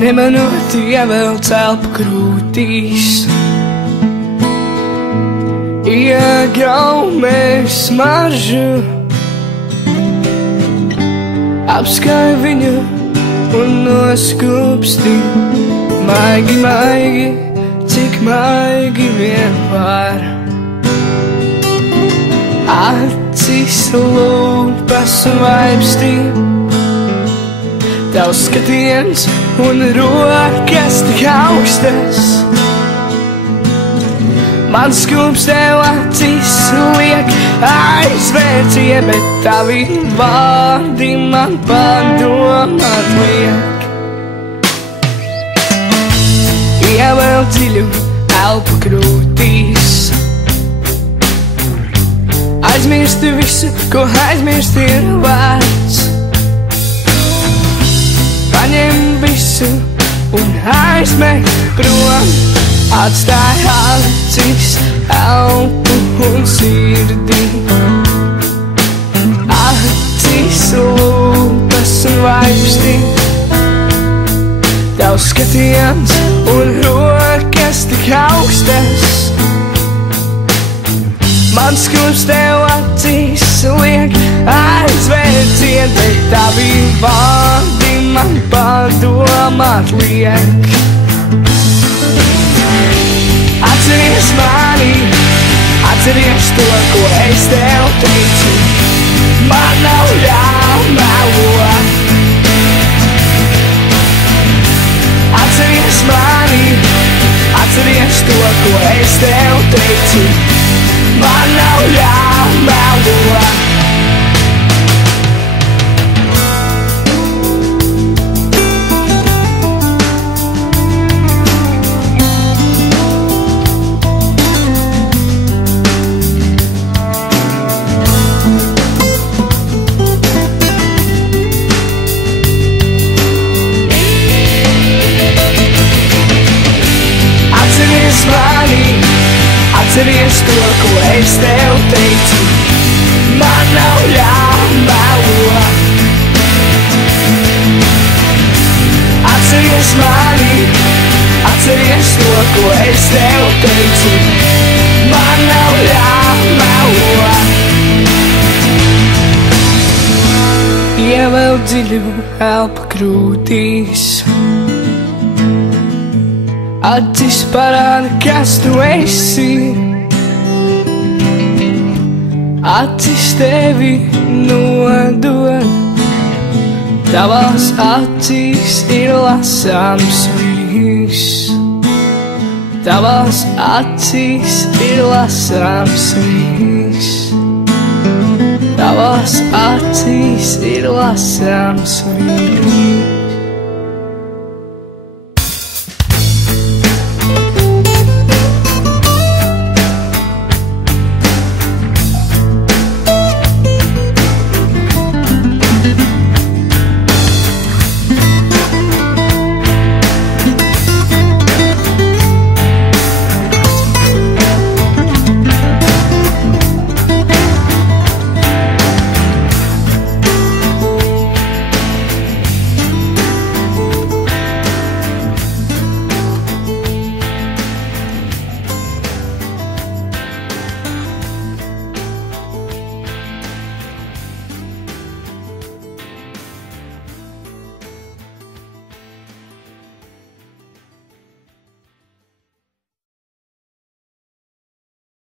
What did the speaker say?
nemanot ievelc elpu krūtīs. Iegaumē smaržu, apskai viņu un noskūpsti. Maigi, maigi, cik maigi vien var. Acis, lūpas un vaipsti, tavs skatiens un rokas tik augstas. Man skūps tev acis liek aizvērtie, bet tavi vārdi man padomāt liek. Ievēl dziļu elpu krūtīs, aizmirsti visu, ko aizmirst ir vērts. Paņem visu un aizmet prom, atstāj acis, elpu un sirdi. Acis, lūpas un vaipsti, tavs skatiens un rokas tik augstas. Man skūps tev acīs liek aizvērciet, bet tavi vārdi man padomāt liek. Atceries mani, atceries to, ko es tev teicu. Man nav jāmelo. Atceries mani, atceries to, ko es tev teicu. Man nav jāmelo. Atceries to, ko es tev teicu. Man nav jāmelo. Atceries mani, atceries to, ko es tev teicu. Man nav jāmelo. Ievēl dziļu elpu krūtīs, acis parāda, kas tu esi. Acis tevi nodod, tavās acīs ir lasāms viss. Tavās acīs ir lasāms viss. Tavās acīs ir lasāms viss.